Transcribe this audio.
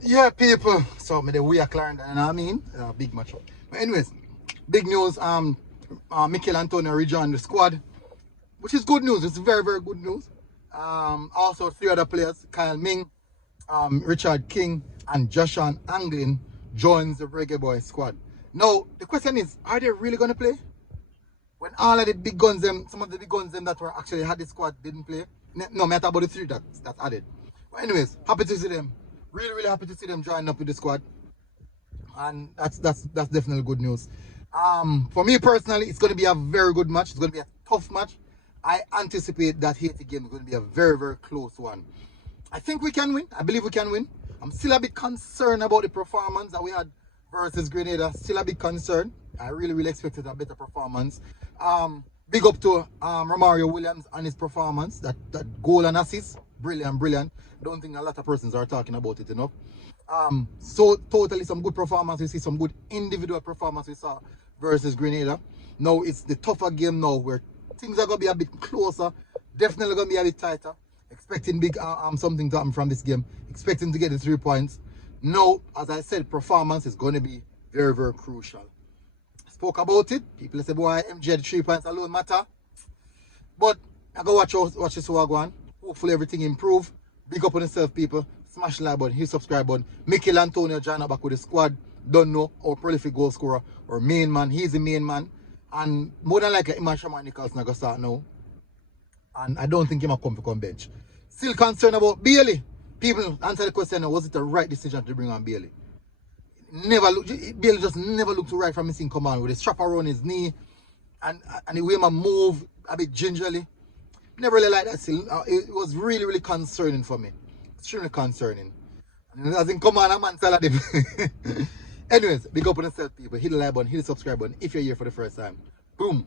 Yeah, people. So me the way I climbed, you know what I mean? Big matchup. But anyways, big news. Michail Antonio rejoined the squad, which is good news. It's very, very good news. Also three other players, Kyle Ming, Richard King, and Joshan Anglin joins the Reggae Boy squad. Now the question is, are they really gonna play? When all of the big guns them, some of the big guns them that were actually had the squad didn't play. No matter about the three that's added. But anyways, happy to see them. Really, really happy to see them joining up with the squad. And that's definitely good news. For me personally, it's gonna be a very good match. It's gonna be a tough match. I anticipate that Haiti game is gonna be a very, very close one. I think we can win. I believe we can win. I'm still a bit concerned about the performance that we had versus Grenada. Still a bit concerned. I really, really expected a better performance. Big up to Romario Williams and his performance. That goal and assist, brilliant, brilliant. Don't think a lot of persons are talking about it enough. So totally some good performance. We see some good individual performance we saw versus Grenada. Now it's the tougher game now where things are gonna be a bit closer. Definitely gonna be a bit tighter. Expecting big something to happen from this game. Expecting to get the 3 points. Now, as I said, performance is going to be very, very crucial. Spoke about it. People say, boy, MJ, the 3 points alone matter. But I go watch this war go on. Hopefully everything improve. Big up on yourself, people. Smash the like button, hit subscribe button. Michail Antonio join back with the squad. Don't know, our prolific goal scorer, or main man. He's the main man. And more than likely, Iman Shaman Nichols not going to start now. And I don't think he might come for bench. Still concerned about Bailey. People answer the question, was it the right decision to bring on Bailey? Bailey just never looked right from missing command with the strap around his knee and the way man move a bit gingerly. Never really like that still. It was really, really concerning for me. Extremely concerning. And as in command, a man tell him. Anyways, big up on yourself, people. Hit the like button, hit the subscribe button if you're here for the first time. Boom.